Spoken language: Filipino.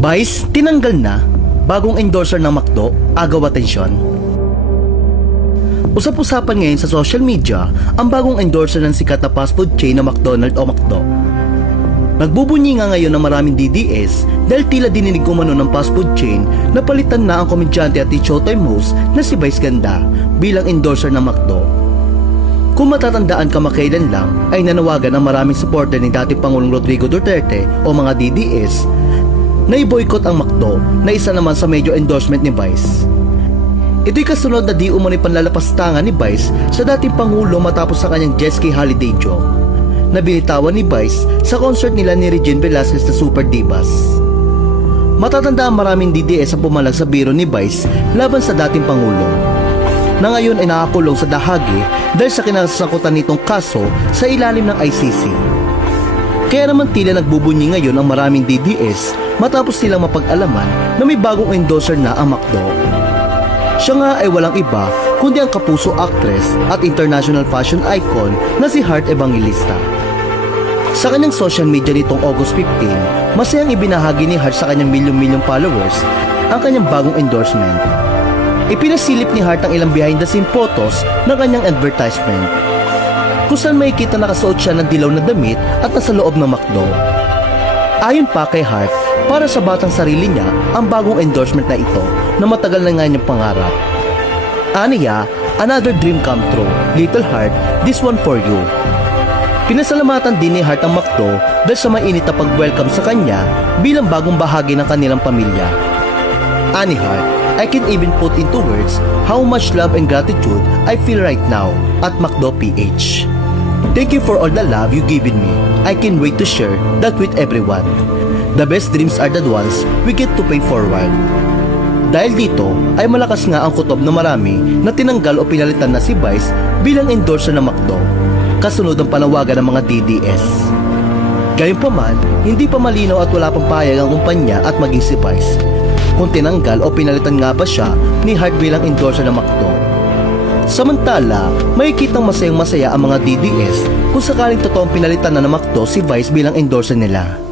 Vice, tinanggal na. Bagong endorser ng McDo, agaw atensyon. Usap-usapan ngayon sa social media ang bagong endorser ng sikat na fast food chain na McDonald's o McDo. Nagbubunyi nga ngayon ng maraming DDS dahil tila dininig umano ng fast food chain na palitan na ang komedyante at showtime host na si Vice Ganda bilang endorser ng McDo. Kung matatandaan kamakailan lang ay nanawagan ang maraming supporter ni dating Pangulong Rodrigo Duterte o mga DDS na i-boycott ang McDo na isa naman sa major endorsement ni Vice. Ito'y kasunod na di umano'y panlalapastangan ni Vice sa dating Pangulo matapos sa kanyang jet ski holiday joke na binitawan ni Vice sa concert nila ni Regine Velasquez na Super Divas. Matatanda ang maraming DDS ang pumalag sa biro ni Vice laban sa dating Pangulo na ngayon ay nakakulong sa dahagi dahil sa kinasangkutan nitong kaso sa ilalim ng ICC. Kaya naman tila nagbubunyi ngayon ang maraming DDS matapos silang mapag-alaman na may bagong endorser na ang McDo. Siya nga ay walang iba kundi ang kapuso actress at international fashion icon na si Heart Evangelista. Sa kanyang social media nitong August 15, masayang ibinahagi ni Heart sa kanyang milyong-milyong followers ang kanyang bagong endorsement. Ipinasilip ni Heart ang ilang behind the scene photos ng kanyang advertisement, kung saan makikita nakasuot siya ng dilaw na damit at nasa loob ng McDo. Ayon pa kay Heart, para sa batang sarili niya ang bagong endorsement na ito na matagal na nga niyang pangarap. Aniya, another dream come true. Little Heart, this one for you. Pinasalamatan din ni Heart ang McDo dahil sa mainit na pag-welcome sa kanya bilang bagong bahagi ng kanilang pamilya. Ani Heart, I can't even put into words how much love and gratitude I feel right now at McDo PH. Thank you for all the love you given me. I can't wait to share that with everyone. The best dreams are the ones we get to pay forward. Dahil dito ay malakas nga ang kutob na marami na tinanggal o pinalitan na si Vice bilang endorser ng McDo, kasunod ng panawagan ng mga DDS. Gayunpaman, hindi pa malinaw at wala pang pahayag ang kumpanya at maging si Vice kung tinanggal o pinalitan nga ba siya ni Heart bilang endorser ng McDo. Samantala, makikitang masayang masaya ang mga DDS kung sakaling totoong pinalitan na ng McDo si Vice bilang endorser nila.